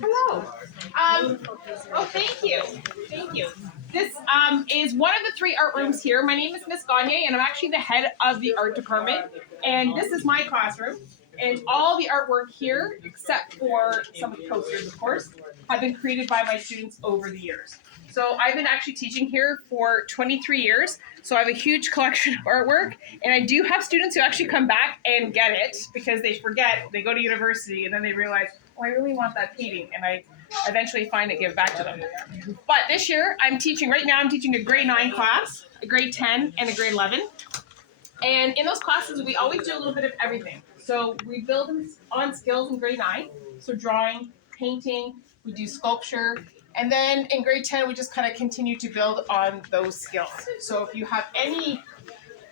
Hello. Oh, thank you. Thank you. This is one of the 3 art rooms here. My name is Miss Gagne, and I'm actually the head of the art department. And this is my classroom. And all the artwork here, except for some of the posters, of course, have been created by my students over the years. So I've been actually teaching here for 23 years. So I have a huge collection of artwork, and I do have students who actually come back and get it because they forget, they go to university, and then they realize, oh, I really want that painting, and I eventually find it, give it back to them. But this year, I'm teaching a grade 9 class, a grade 10, and a grade 11. And in those classes, we always do a little bit of everything. So we build on skills in grade 9, so drawing, painting, we do sculpture, and then in grade 10, we just kind of continue to build on those skills. So if you have any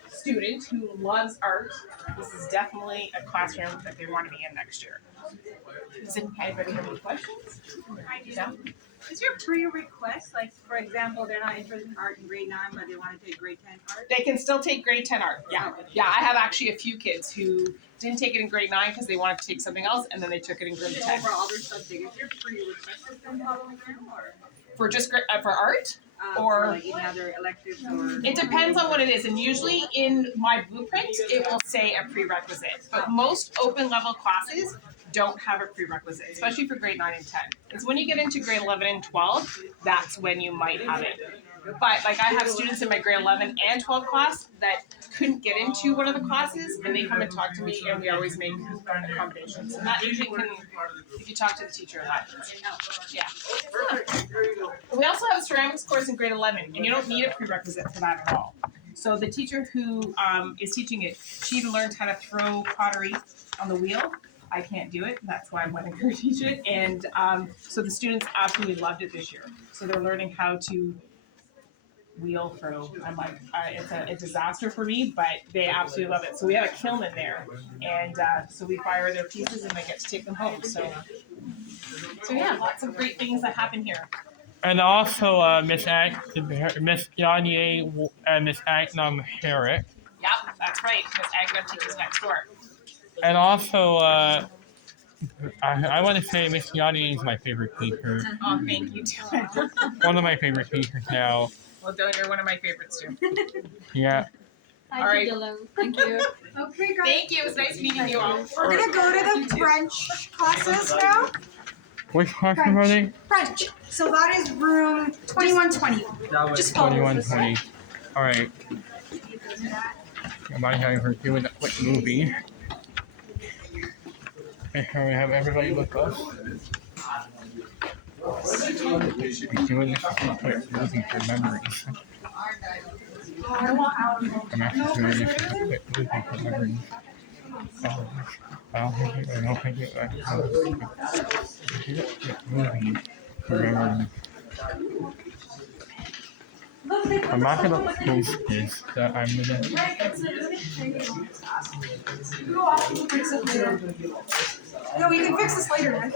student who loves art, this is definitely a classroom that they want to be in next year. Does anybody have any questions? Yeah. Is there pre-request? Like, for example, they're not interested in art in grade 9, but they want to take grade 10 art? They can still take grade 10 art. Yeah. Yeah, I have actually a few kids who didn't take it in grade 9 because they wanted to take something else, and then they took it in grade 10. For other subjects, is there pre-request system following them, or? For just for art? Or like any other electives, or? It depends on what it is, and usually in my blueprint, it will say a prerequisite. But most open level classes don't have a prerequisite, especially for grade 9 and 10. It's when you get into grade 11 and 12, that's when you might have it. But like I have students in my grade 11 and 12 class that couldn't get into one of the classes, and they come and talk to me, and we always make accommodations. And that usually can, if you talk to the teacher, that yeah. We also have a ceramics course in grade 11, and you don't need a prerequisite for that at all. So the teacher who is teaching it, she even learned how to throw pottery on the wheel. I can't do it. That's why I'm letting her teach it. And so the students absolutely loved it this year. So they're learning how to wheel throw. I'm like, it's a disaster for me, but they absolutely love it. So we have a kiln in there, and so we fire their pieces, and they get to take them home. So yeah, lots of great things that happen here. And also, Miss Gagne and Miss Agnam Herrick. Yep, that's right. Miss Agnam teaches next door. And also, I want to say Miss Gagne is my favorite teacher. Oh, thank you, too. One of my favorite teachers now. Well, Dylan, you're one of my favorites, too. Yeah. All right. Thank you. Okay, guys. Thank you. It was nice meeting you all. We're gonna go to the French classes now. Which classroom are they? French. So that is room 2120. Just follow 2120. All right. I'm having her doing a quick movie. And we have everybody look up. We're doing this quick movie for memories. I'm actually doing this quick movie for memories. I don't think it movie for memories. I'm not gonna post this, that I'm gonna. No, we can fix this later.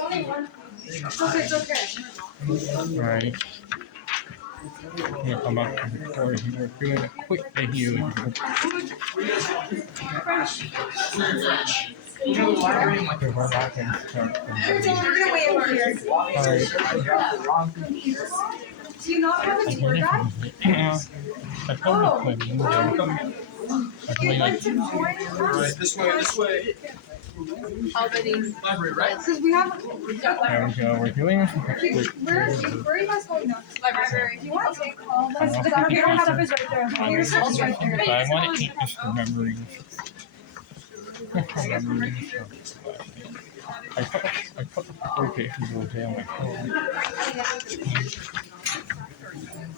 It's okay. Right. Yeah, I'm about to record here. We're doing a quick video. Okay, we're back in start. We're gonna wait over here. Alright. Do you not have a tour guide? Yeah. I told you to If you'd like to join us, This way. Library, right? because we have. There we go. We're doing this. Where are you guys going next? Library. Do you want to take all this? Because we don't have is right there. Your stuff's right there. But I want to keep this for memories. For memories. I put the quotations over there on my phone.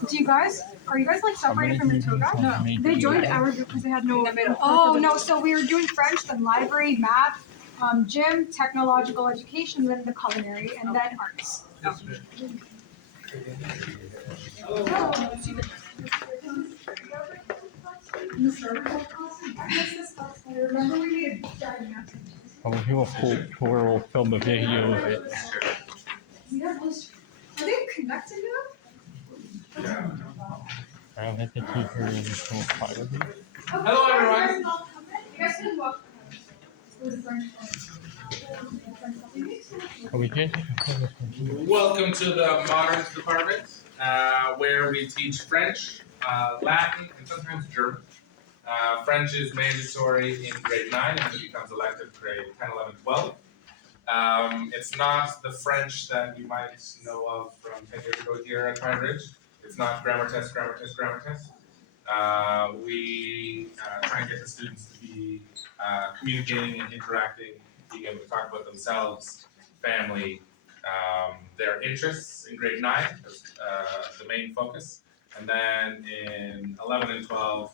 Do you guys? Are you guys like separated from your tour guide? No. They joined our group because they had no. Oh no! So we were doing French, then library, math, gym, technological education, then the culinary, and then arts. Oh, he will film a video of it. Are they connected now? I don't have to keep her in the phone. Hello, everyone. You guys can walk. Are we good? Welcome to the Moderns Department, where we teach French, Latin, and sometimes German. French is mandatory in grade 9 and it becomes elective grade 10, 11, 12. It's not the French that you might know of from 10 years ago here at Pine Ridge. It's not grammar test, grammar test, grammar test. We try and get the students to be communicating and interacting, being able to talk about themselves, family, their interests in grade 9, that's the main focus. And then in 11 and 12,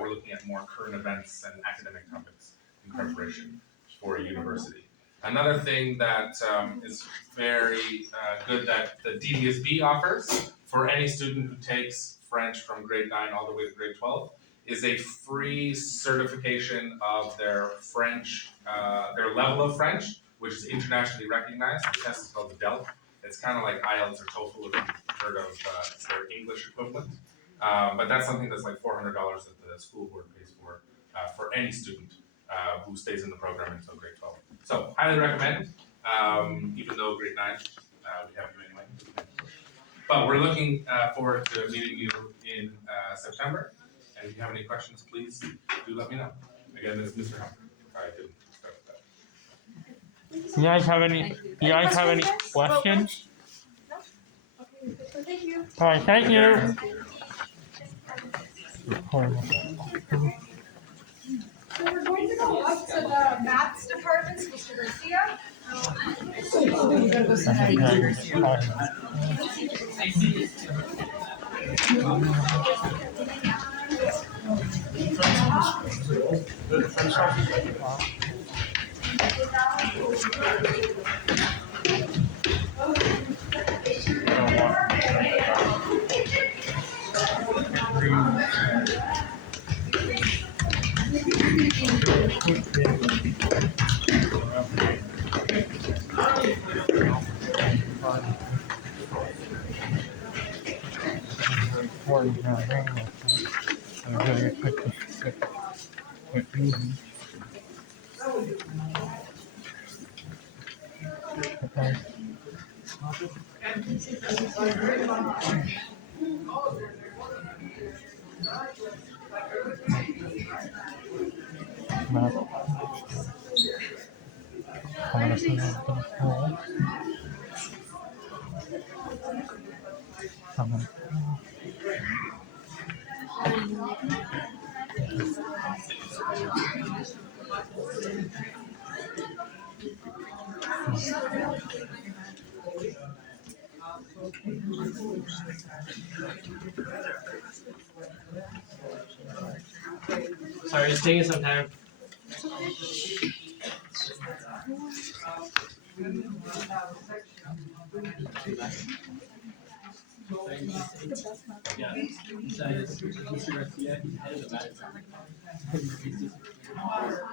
we're looking at more current events and academic topics in preparation for university. Another thing that is very good that the DDSB offers for any student who takes French from grade 9 all the way to grade 12 is a free certification of their French, their level of French, which is internationally recognized. The test is called the DELF. It's kind of like IELTS or TOEFL if you've heard of their English equivalent. But that's something that's like $400 that the school board pays for any student who stays in the program until grade 12. So highly recommend, even though grade 9, we have you anyway. But we're looking forward to meeting you in September. And if you have any questions, please do let me know. Again, this is Mr. Humper. I didn't start with that. You guys have any questions? Okay, thank you. All right, thank you. So we're going to go up to the maths department, Mr. Garcia. Sorry, it's taking some time. Yeah. So it's Mr. Garcia, he's head of the math department.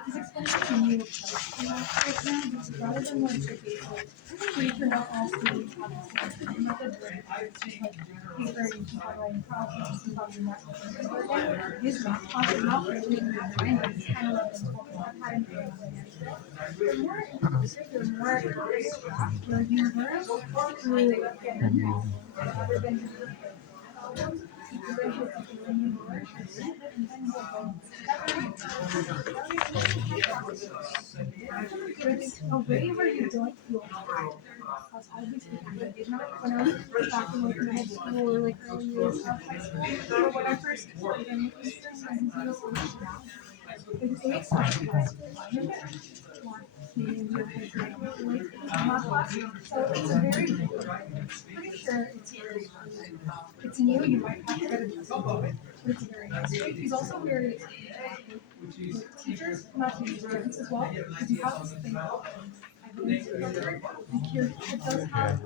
He's explaining to me right now because rather than like the basic, we turn out all students have the same method where it's just like paper and handwriting process and probably math. His math class is not really in my mind, but it's kind of like they're more inclusive, they're more they're universe rather than a way where you don't feel tired. Because obviously, when I was back in like middle school or like early years of high school, or when I first started in Eastern Science, it takes so it's a very, pretty sure it's new, you might have to get it, but it's very nice. He's also very, teachers, not teachers, students as well, because you have this thing called evidence filter, like your kid does have,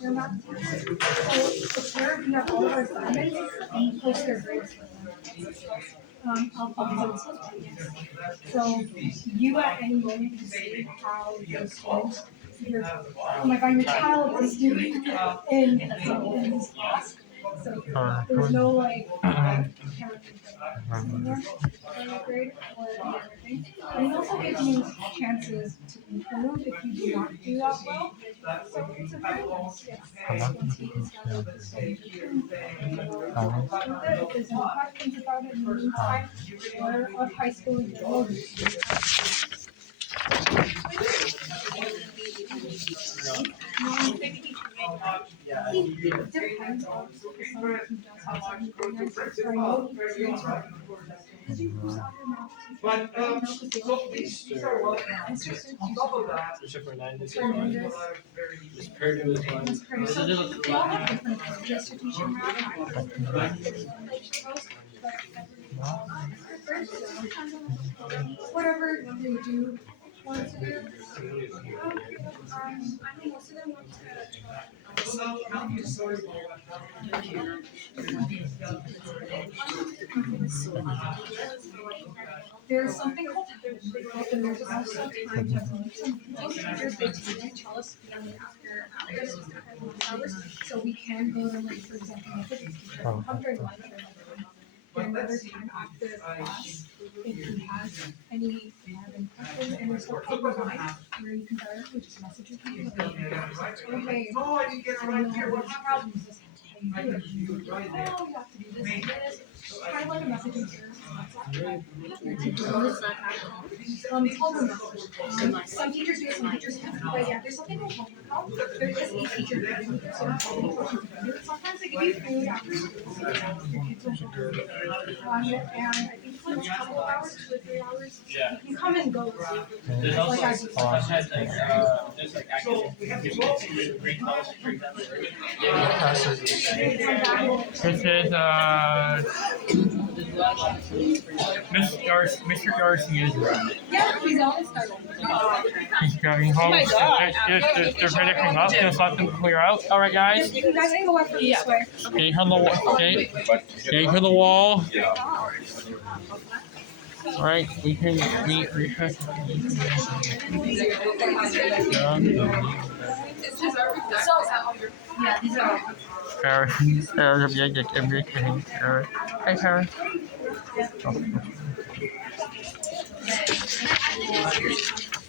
your math teacher. So the parent, we have all of our assignments, and post their grades. So you at any moment can see how your students, oh my god, your child is doing in his class. So there's no like character anymore in the grade or any other thing. And it also gives you chances to improve if you do not do that well. So it's a very nice once he is done with the stage. If there's any questions about it in the meantime, or of high school in general. He depends on some he does have some good answers. I know he answers. Did you use other math? But, so these are what, on top of that, Bishop Fernandez. Fernandez. Miss Purdue is one. Miss Purdue. So they all have different dissertation math. Whatever they do want to do. I think most of them want there's something called and there's also time some teachers they tell us to be on the after hours, so we can go to like for example my physics teacher come during lunch or another time after class if he has any questions and there's no paper line where you can directly just message your teacher okay no, I didn't get it right here, what happened? problems this how you do it. Oh, you have to do this and this. Kind of like a messaging service. Tell them some teachers do it, some teachers don't. But yeah, there's something called homework. There is a teacher giving you this. Sometimes they give you food after school. And I think it's like a couple hours, 2 or 3 hours. Yeah. You can come and go. There's also, Like I do. I've had like, there's like active grade calls, for example. This is Mr. Garcia's room. Yeah, he's always starting. He's going home. They're finishing up. Just let them clear out. All right, guys. You guys can go up from this way. Stay on the wall. Stay to the wall. All right, we can have. Yeah, these are. Paris, everything. Hi, Paris.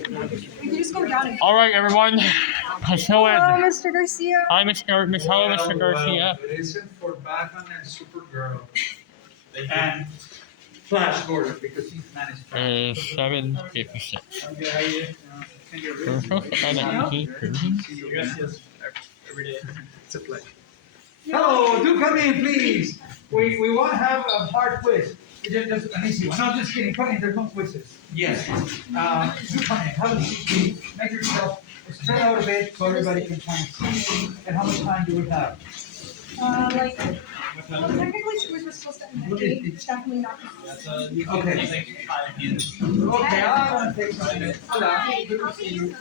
We can just go down and. All right, everyone. Hello, Mr. Garcia. Hi, Mr. Garcia. Listen for Batman and Supergirl. And Flash Gordon, because he's managed. It's 7:56. Okay, how you? Yes, every day. It's a pleasure. Hello, do come in, please. We want to have a hard quiz. Just an easy one. No, just kidding. Come in. There's no quizzes. Yes. Do come in. Have a seat, please. Make yourself straight out of it so everybody can kind of see. And how much time do we have? Technically, we were supposed to end at 8. It's definitely not. Okay. Okay, I'm gonna take some minutes. Hello. Good to see you.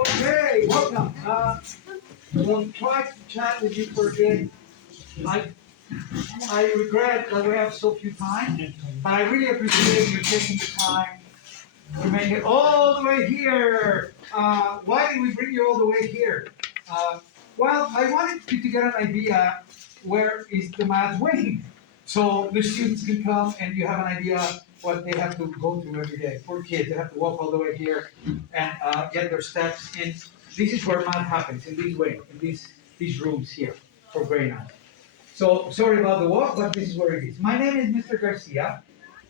Okay, welcome. We'll try to chat with you for a bit. I regret that we have so few time, but I really appreciate you taking the time to make it all the way here. Why did we bring you all the way here? Well, I wanted you to get an idea where is the math wing. So the students can come and you have an idea what they have to go through every day. Poor kids, they have to walk all the way here and get their steps in. This is where math happens, in this way, in these rooms here for grade 9. So sorry about the walk, but this is where it is. My name is Mr. Garcia.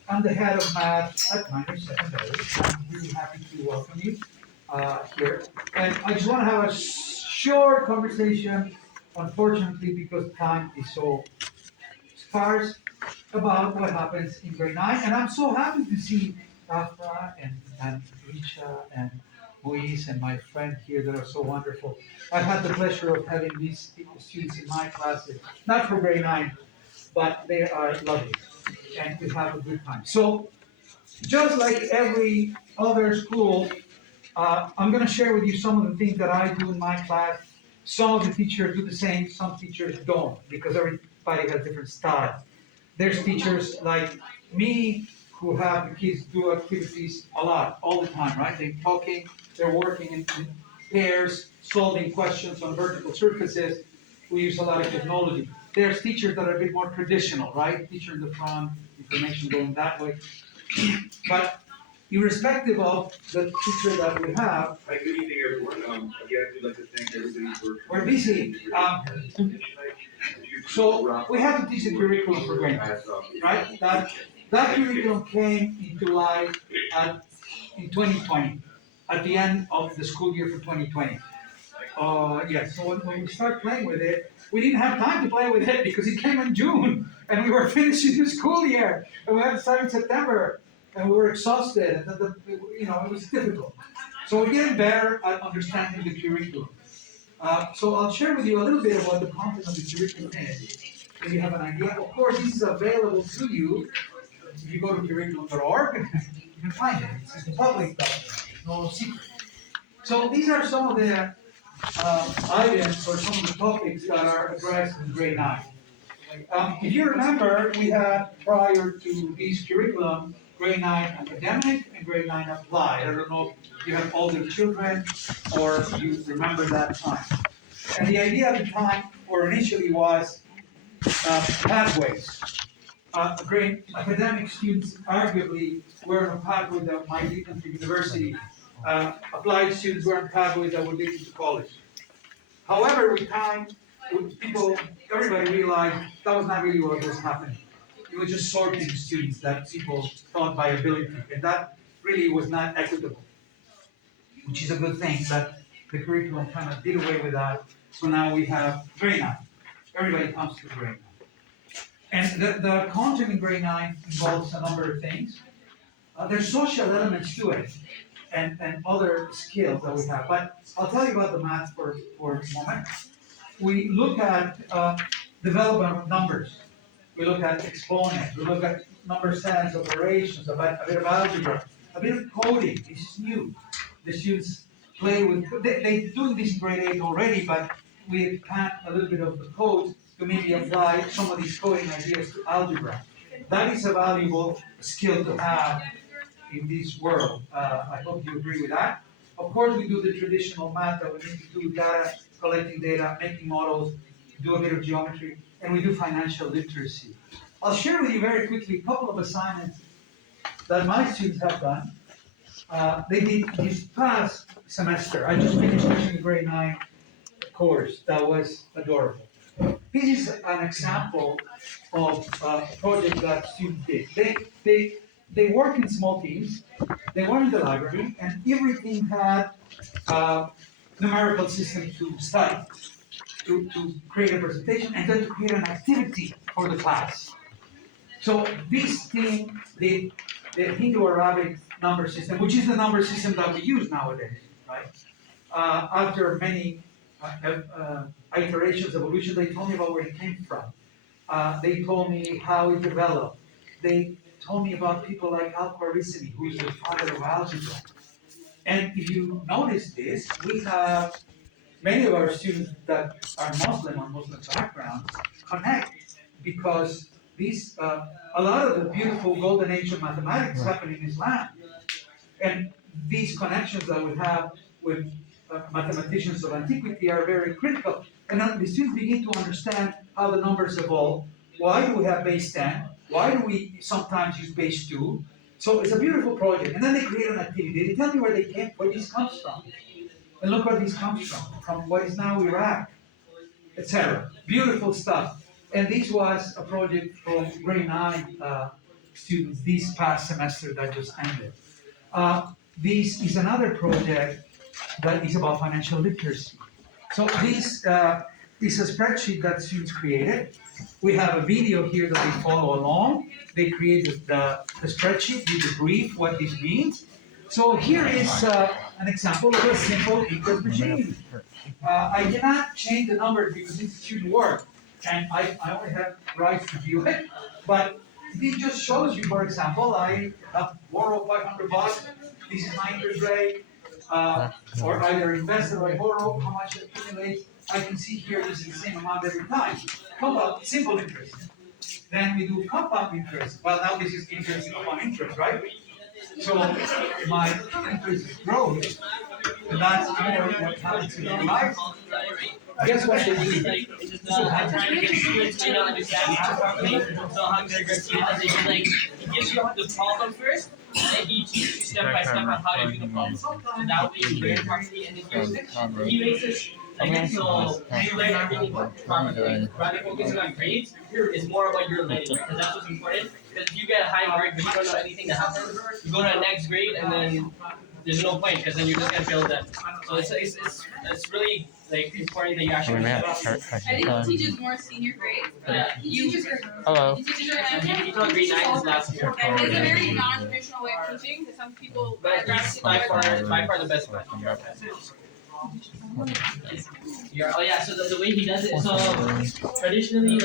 I'm the head of math at Miners Secondary. I'm really happy to welcome you here. And I just want to have a short conversation, unfortunately, because time is so sparse, about what happens in grade 9. And I'm so happy to see Afra and Richa and Moise and my friend here that are so wonderful. I've had the pleasure of having these students in my classes, not for grade 9, but they are lovely and we have a good time. So just like every other school, I'm going to share with you some of the things that I do in my class. Some of the teachers do the same, some teachers don't, because everybody has different style. There's teachers like me who have the kids do activities a lot, all the time, right? They're talking, they're working, and pairs, solving questions on vertical surfaces. We use a lot of technology. There's teachers that are a bit more traditional, right? Teacher in the front, information going that way. But irrespective of the teacher that we have, Hi, good evening, everyone. Again, we'd like to thank everybody for. we're busy. So we have to teach the curriculum for grade nine, right? That curriculum came into life in 2020, at the end of the school year for 2020. Yes, so when we start playing with it, we didn't have time to play with it because it came in June and we were finishing the school year and we had to start in September and we were exhausted and it was difficult. So we're getting better at understanding the curriculum. So I'll share with you a little bit about the content of the curriculum is, so you have an idea. Of course, this is available to you. If you go to curriculum.org, you can find it. It's a public document, no secret. So these are some of the items or some of the topics that are addressed in grade 9. If you remember, we had prior to this curriculum, grade 9 academic and grade 9 applied. I don't know if you have older children or you remember that time. And the idea at the time, or initially, was pathways. Grade academic students arguably were on a pathway that might lead them to university. Applied students were on pathways that would lead them to college. However, with time, everybody realized that was not really what was happening. It was just sorting students that people thought by ability, and that really was not equitable. Which is a good thing, that the curriculum kind of did away with that. So now we have grade 9. Everybody comes to grade 9. And the content in grade 9 involves a number of things. There's social elements to it and other skills that we have. But I'll tell you about the math for a moment. We look at development of numbers. We look at exponents. We look at number sets, operations, a bit of algebra, a bit of coding. This is new. The students play with, they're doing this in grade 8 already, but we add a little bit of the code to maybe apply some of these coding ideas to algebra. That is a valuable skill to have in this world. I hope you agree with that. Of course, we do the traditional math that we need to do, data, collecting data, making models, do a bit of geometry, and we do financial literacy. I'll share with you very quickly a couple of assignments that my students have done. They did this past semester. I just finished teaching a grade 9 course that was adorable. This is an example of a project that students did. They work in small teams, they were in the library, and everything had a numerical system to study, to create a presentation, and then to create an activity for the class. So this team did the Hindu-Arabic number system, which is the number system that we use nowadays, right? After many iterations, evolution, they told me about where it came from. They told me how it developed. They told me about people like Al-Khwarizmi, who is the father of algebra. And if you notice this, we have many of our students that are Muslim or Muslim background connect because these, a lot of the beautiful golden age of mathematics happen in Islam. And these connections that we have with mathematicians of antiquity are very critical. And then the students begin to understand how the numbers evolve. Why do we have base 10? Why do we sometimes use base 2? So it's a beautiful project. And then they create an activity. They tell me where this comes from. And look where this comes from what is now Iraq, etc. Beautiful stuff. And this was a project from grade 9 students this past semester that just ended. This is another project that is about financial literacy. So this is a spreadsheet that students created. We have a video here that they follow along. They created the spreadsheet with the brief, what this means. So here is an example of a simple interest regime. I cannot change the numbers because it's student work, and I only have rights to view it. But this just shows you, for example, I have borrowed $500. This is my interest rate, or either invested or I borrow, how much it accumulates. I can see here this is the same amount every time. Compound, simple interest. Then we do compound interest. Well, now this is interest upon interest, right? So my interest grows, and that's what happens in my life. Guess what they do? I'm trying to get students to understand math properly. So how good a student is, he gives you the problem first, and he teaches you step by step on how to do the problem. So that way you learn properly, and then he makes us so you learn everything properly. Rather than focusing on grades, it's more about your learning, because that's what's important. Because if you get a high mark but you don't know anything that happens, you go to the next grade and then there's no point, because then you're just gonna fail them. So it's really important that you actually. I think he teaches more senior grades. Yeah. He teaches Hello. He teaches your He taught grade 9 is last year. and it's a very non-traditional way of teaching. Because some people But he's by far the best one. Oh yeah, so the way he does it, so traditionally,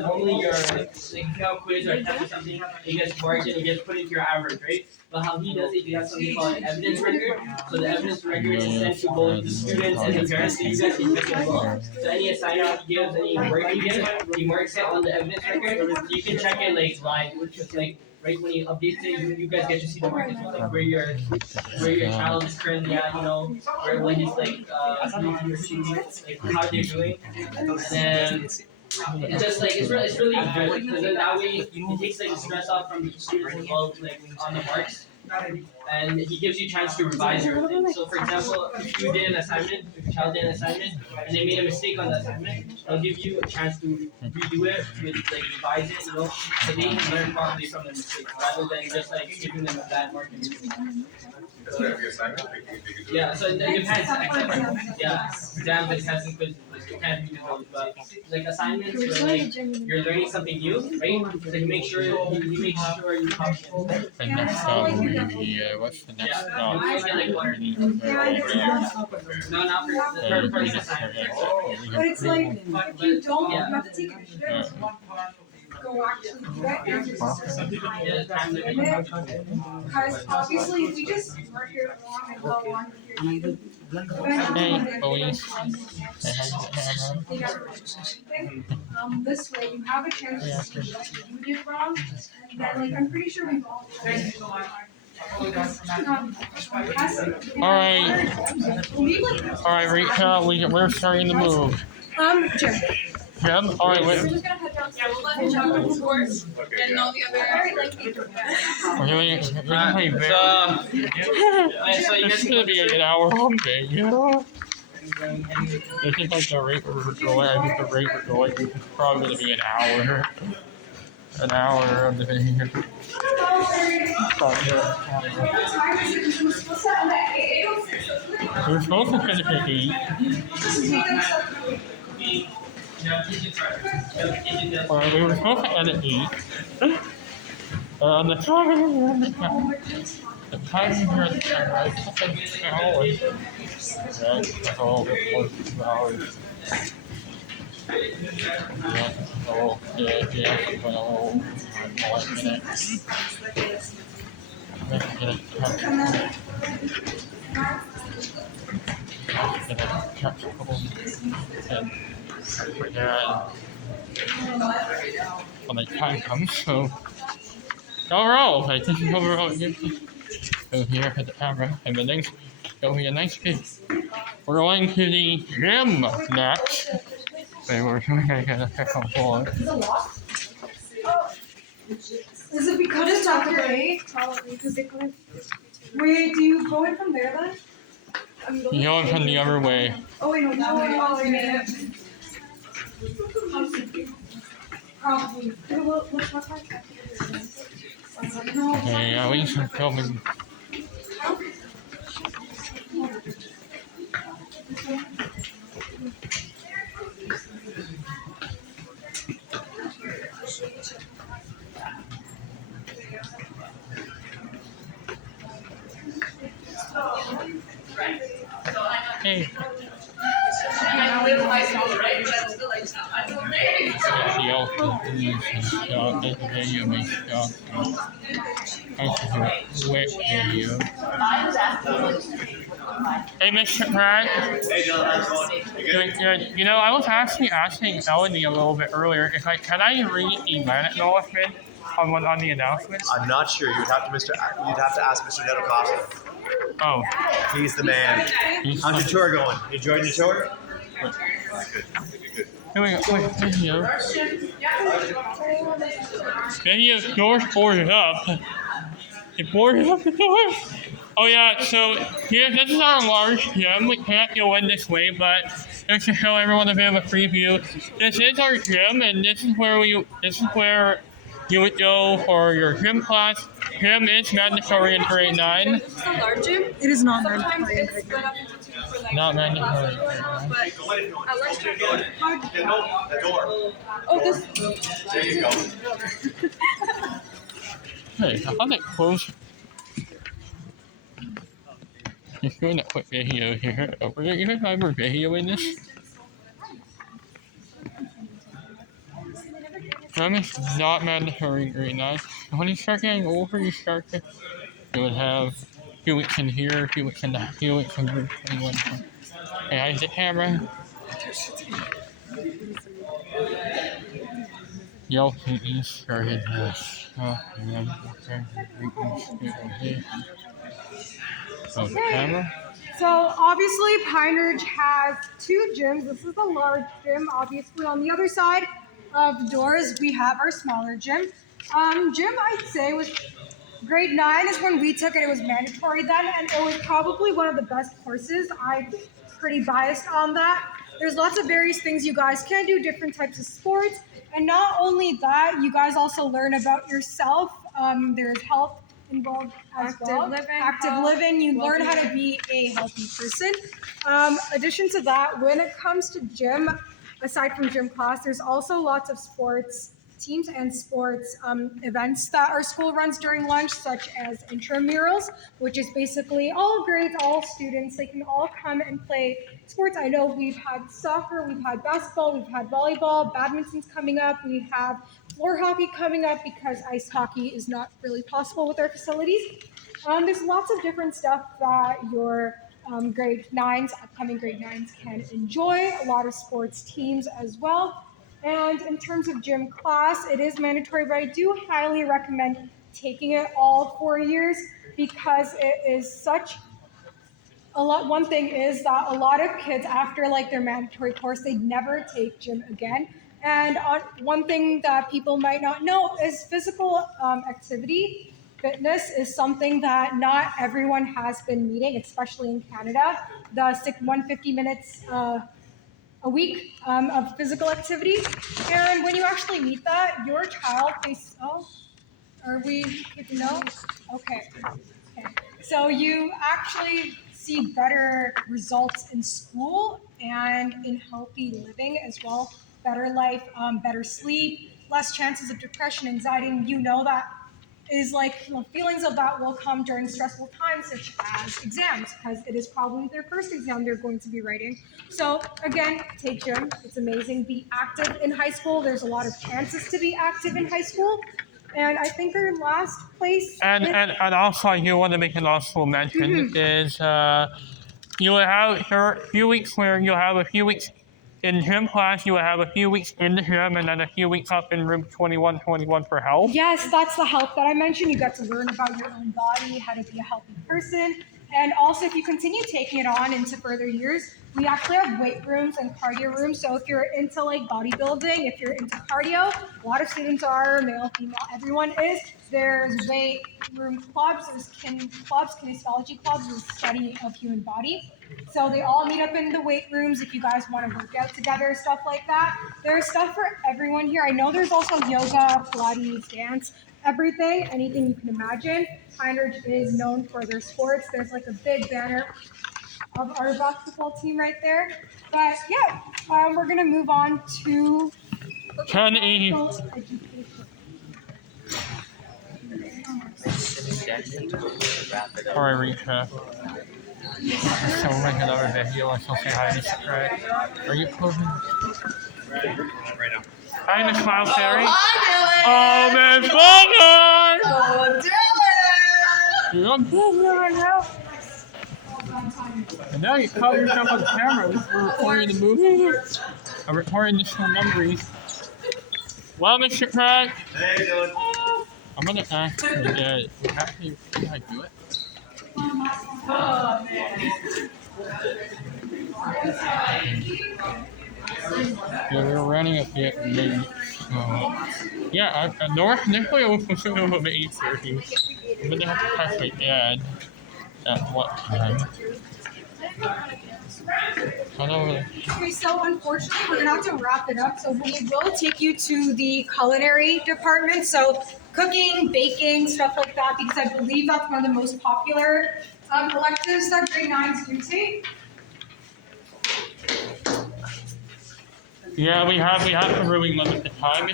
normally you're if you have a quiz or a test or something, it gets marked and it gets put into your average, right? But how he does it, you have something called an evidence record. So the evidence record is sent to both the students and the parents, so you guys can check it as well. So any assignment he gives, any work he gives, he marks it on the evidence record, so you can check it live, which is right when he updates it, you guys get to see the mark as well, where your child is currently at, where when he's using your students, how they're doing, and then it's just it's really good, because then that way it takes the stress off from the students as well, on the marks. And he gives you a chance to revise your thing. So for example, if you did an assignment, if your child did an assignment, and they made a mistake on the assignment, they'll give you a chance to redo it, revise it, so they can learn properly from the mistake, rather than just giving them a bad mark. That's every assignment, they could do it. Yeah, so it depends. Yeah, exams and tests and quizzes, you can't do those, but assignments where you're learning something new, right? So you make sure you copy it. The next stop will be, what's the next stop? We need to go there. No, not for the first assignment. But it's like if you don't, you have to take initiative. Go actually do it and just because obviously if we just work here long and go on here. Hey, police. This way you have a chance to see what you did wrong, and then I'm pretty sure we've all. Alright, Rachel, we're starting to move. Jim. Jim, alright, We're just gonna head down. Yeah, we'll let him jump on the course and all the other. we're doing this is gonna be an hour long thing, you know? This is like the rate we're going. I think the rate we're going is probably gonna be an hour. An hour of the video. We're supposed to finish at 8. Alright, we were supposed to end at 8. The timing here at the camera is something 2 hours. Right, oh, 2 hours. Yeah, oh, yeah, well, 5 minutes. Let's get a touch. Get a touch and when the time comes, so overall, this is overall. So here at the camera, and the next, go here next kid. We're going to the gym next. So we're gonna get a second floor. Is it because it's after 8? Probably because they couldn't. Wait, do you go in from there then? You know, from the other way. Oh wait, no, wait. Probably. What part? Okay, at least I'm filming. Hey. Hey, Mr. Pratt. Hey, Dylan, how's it going? Good. You know, I was actually asking Elodie a little bit earlier, can I read the man acknowledgement on the announcements? I'm not sure. You'd have to ask Mr. Nedocosta. Oh, He's the man. he's How's your tour going? You enjoying your tour? Here we go. Wait, video. Video's door's boarded up. It boarded up the door. Oh yeah, so here, this is our large gym. We can't go in this way, but just to show everyone a bit of a preview. This is our gym, and this is where you would go for your gym class. Gym is mandatory in grade 9. It's a large gym. It is not mandatory in grade 9. Not mandatory. The door. Oh, this. There you go. Hey, I thought that closed. Just doing a quick video here. Oh, we're gonna have a video in this. Gym is not mandatory in grade 9. And when you start getting older, you would have few weeks in here, few weeks in group 21. Hey, how's the camera? Y'all can started this. Oh, the camera? So obviously Pine Ridge has 2 gyms. This is the large gym. Obviously on the other side of the doors we have our smaller gym. Gym I'd say was grade 9 is when we took it. It was mandatory then, and it was probably one of the best courses. I'm pretty biased on that. There's lots of various things you guys can do, different types of sports, and not only that, you guys also learn about yourself. There's health involved as well. Active living. You learn how to be a healthy person. Addition to that, when it comes to gym, aside from gym class, there's also lots of sports teams and sports events that our school runs during lunch, such as intramurals, which is basically all grades, all students. They can all come and play sports. I know we've had soccer, we've had basketball, we've had volleyball, badminton's coming up, we have floor hockey coming up because ice hockey is not really possible with our facilities. There's lots of different stuff that your upcoming grade 9s can enjoy, a lot of sports teams as well. And in terms of gym class, it is mandatory, but I do highly recommend taking it all 4 years because it is such a lot. One thing is that a lot of kids after like their mandatory course, they never take gym again. And one thing that people might not know is physical activity. Fitness is something that not everyone has been meeting, especially in Canada. The 150 minutes a week of physical activity. And when you actually meet that, your child faces, are we keeping notes? Okay. So you actually see better results in school and in healthy living as well. Better life, better sleep, less chances of depression, anxiety, and you know that is like, feelings of that will come during stressful times such as exams, because it is probably their first exam they're going to be writing. So again, take gym, it's amazing. Be active in high school. There's a lot of chances to be active in high school. And I think our last place. And also I do want to make an also mention is you will have a few weeks where you'll have a few weeks in gym class, you will have a few weeks in the gym and then a few weeks up in room 2121 for health. Yes, that's the health that I mentioned. You get to learn about your own body, how to be a healthy person. And also, if you continue taking it on into further years, we actually have weight rooms and cardio rooms. So if you're into like bodybuilding, if you're into cardio, a lot of students are, male, female, everyone is. There's weight room clubs, there's kinesiology clubs, there's study of human body. So they all meet up in the weight rooms if you guys want to work out together, stuff like that. There's stuff for everyone here. I know there's also yoga, Pilates, dance, everything, anything you can imagine. Pine Ridge is known for their sports. There's like a big banner of our basketball team right there. But yeah, we're gonna move on to 1080. education. Alright, recap. So we'll make another video and she'll say hi to subscribe. Are you closing? Right now. Hi, Miss Miles Terry. Hi, Oh, Miss Bogart! Dylan! Oh, Dylan! You're on camera right now. And now you caught yourself on camera. We're recording the movie. I'm recording this for memories. Well, Mr. Craig. Hey, Dylan. I'm gonna ask you, actually, can I do it? Yeah, we're running a bit late. Yeah, Nora initially was supposed to open at 8:30. I'm gonna have to text my dad at what time. I don't really. Okay, so unfortunately, we're gonna have to wrap it up. So we will take you to the culinary department. So cooking, baking, stuff like that, because I believe that's one of the most popular electives that grade 9s do take. Yeah, we have to really limit the time.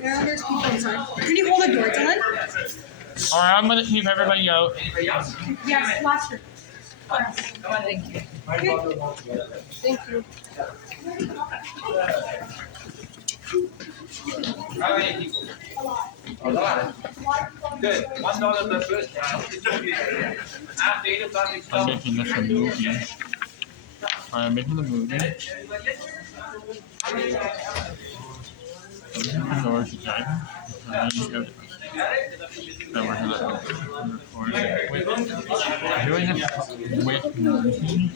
Yeah, there's people inside. Can you hold the door, Dylan? Alright, I'm gonna keep everybody out. Yes, last year. Thank you. Thank you. How many people? A lot. Good. $1 the first round. After 8 o'clock, it's I'm making this a movie. I'm making the movie. The doors again. Then we're gonna record doing this with movie.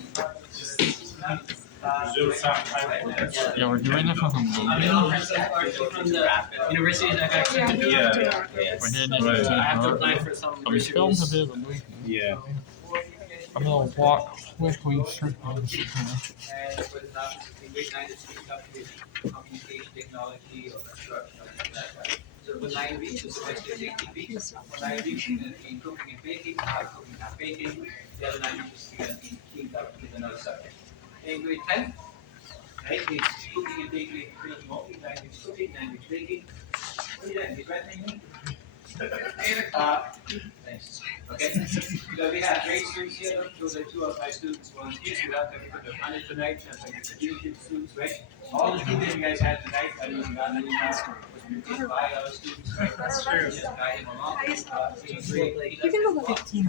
Yeah, we're doing this with a movie. From the university that got accepted. We're doing this I have to apply for some we filmed a bursaries. bit of a movie. Yeah. I'm gonna walk quickly through this. And for the topic, in grade 9, it's communication technology or construction or something like that. So for 9 weeks, the semester is 18 weeks. For 9 weeks, you're going to be cooking and baking, half cooking, half baking. The other 9 weeks, you're going to be cleaned up with another subject. In grade 10, right, it's cooking and baking only. 9 weeks cooking, 9 weeks baking. What are you doing? You graduating? Thanks. Okay. So we have great students here. Those are 2 of my students volunteers. We have to put the 100 tonight. That's like the leadership students, right? All the students you guys had tonight, I mean, got any mask by our students, right? That's true. Just guide them along. Being great. You can go 15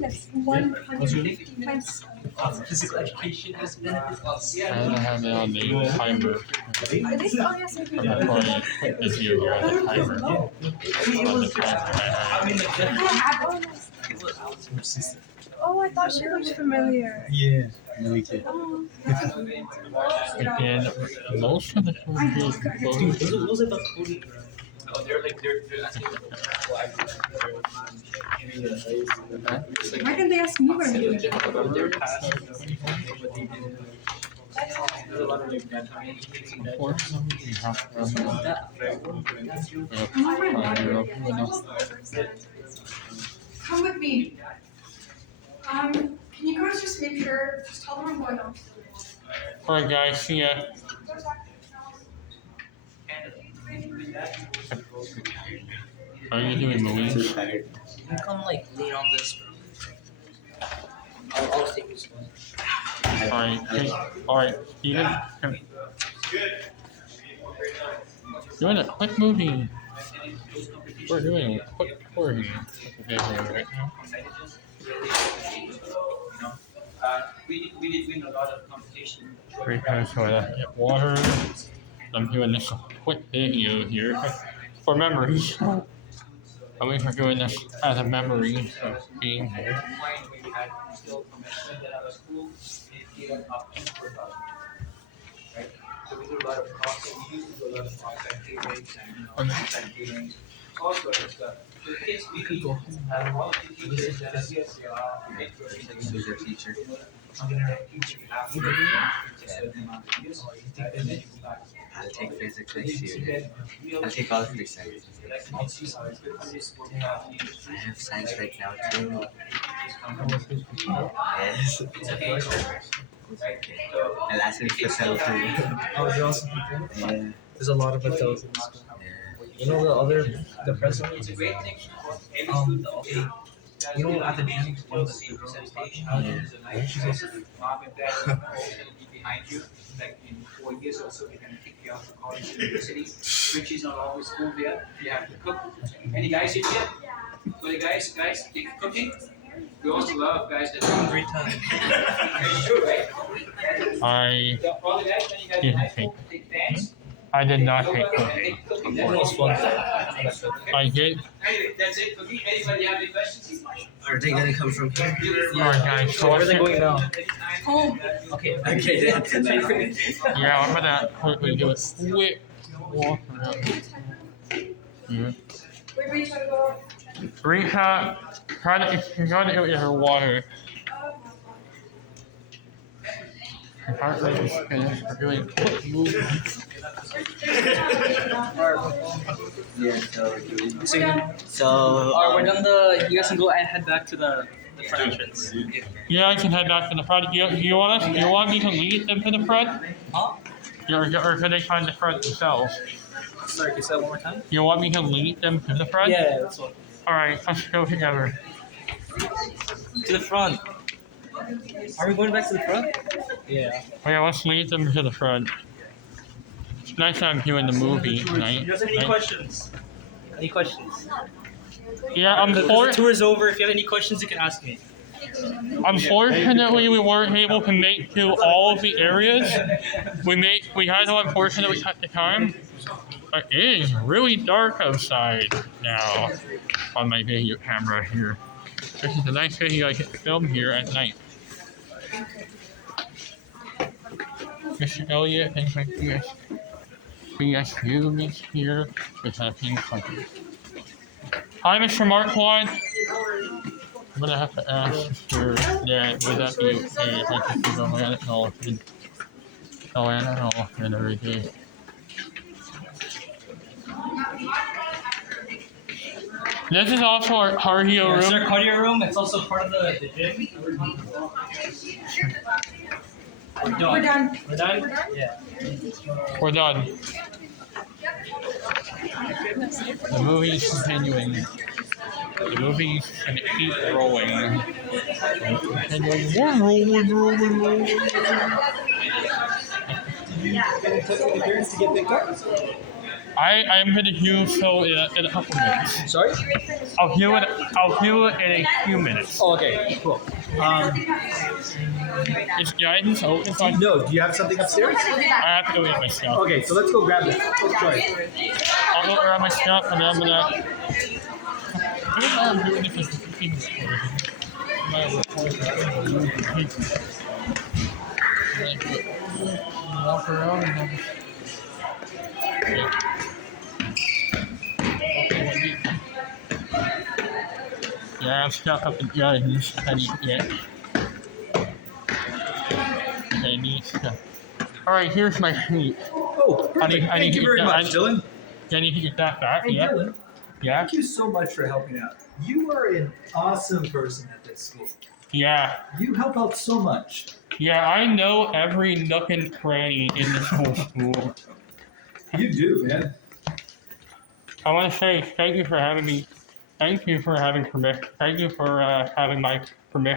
Yes, 150 times. Physical education has benefits. I don't have it on the timer. Oh, yes, I I'm gonna probably put this here on the timer. On the timer. Oh, I thought she looked familiar. Yeah. Me too. Oh. Again, most of the code Those are the coding. Oh, they're asking. Why didn't they ask me what I'm doing? Their past, what they did. There's a lot of like that time. unfortunately, we have to Come with me. Can you guys just make sure, just tell them I'm going on. Alright guys, see ya. Are you doing movies? You can come like lean on this. I'll take this one. Alright, Steven. Doing a quick movie. We're doing a quick tour here. Right now. We did win a lot of competition. Great guys, so I get water. I'm doing this quick video here for memories. I mean, we're doing this as a memory of being here. We had still commencement at our school, it gave up to 4,000. Right? So we do a lot of crossing, we used to do a lot of outside caterings and outside caterings, all sorts of stuff. So the kids really have all of the teachers that are here, they are Who's your teacher? I'm gonna teach you half of a certain amount of years, and then you go back. I'll take physics next year. I'll take all 3 sciences. I have science right now too. Yes. And last week was self too. Oh, you're also Yeah. There's a lot of adults in this school. You know the president? It's a great thing for every Um, student also. You know at the beginning, one of the girls was talking about She's also mom and dad are always gonna be behind you. Like in 4 years or so, they're gonna kick you out to college, university. Which is not always full there. You have to cook. Any guys in here? So the guys, they cooking. We also love guys that do every time. Sure, right? I All the guys, when you guys Yeah, in high okay. school, take dance. I did not hate cooking. Almost one. I did. Anyway, that's it, Cookie. Anybody have any questions? Are they gonna come from here? Alright guys, so Where are they let's going now? Home. Okay. Okay, that's yeah, I'm gonna quickly do a quick walk around here. Wait, try to go. Rita, you're trying to go get her water. Her heart rate is finished. We're doing a quick movement. So, Alright, we're done you guys can go and head back to the front entrance. Yeah, I can head back to the front. Do you want me to lead them to the front? Huh? Or can they find the front themselves? Sorry, can you say that one more time? You want me to lead them to the front? Yeah, that's what. Alright, let's go together. To the front. Are we going back to the front? Yeah. Oh yeah, let's lead them to the front. It's nice that I'm doing the movie tonight. You guys have any questions? Any questions? Yeah, The tour is over. If you have any questions, you can ask me. Unfortunately, we weren't able to make to all of the areas. We had to unfortunately cut the time. But it is really dark outside now on my video camera here. This is a nice video I get to film here at night. Mr. Elliott and my BSU is here with a pink country. Hi, Mr. Marquand. I'm gonna have to ask Mr. Dad, would that be okay if I just do the Atlanta elephant? Atlanta elephant every day. This is also our cardio It's room. our cardio room. It's also part of the gym. We're done. We're done? Yeah. We're done. The movie's continuing. The movie's gonna keep rolling. Continuing. We're rolling. I'm gonna do so in a couple minutes. Sorry? I'll do it in a few minutes. Oh, okay. Cool. Is guidance open? So no, do you have something upstairs? I have to go get my stuff. Okay, so let's go grab it. Let's try. I'll go grab my stuff and then I'm gonna. I don't know how I'm doing this as a 15 walk around and then. Yeah, I'm stuck up in guidance. I need to get. I need stuff. Alright, here's my sheet. Oh, perfect. Thank you very much, Dylan. I need to get that back. Hey, Yeah. Dylan, Yeah. thank you so much for helping out. You are an awesome person at this school. Yeah. You help out so much. Yeah, I know every nook and cranny in this whole school. You do, man. I want to say thank you for having me. Thank you for having permission. Thank you for having my permission.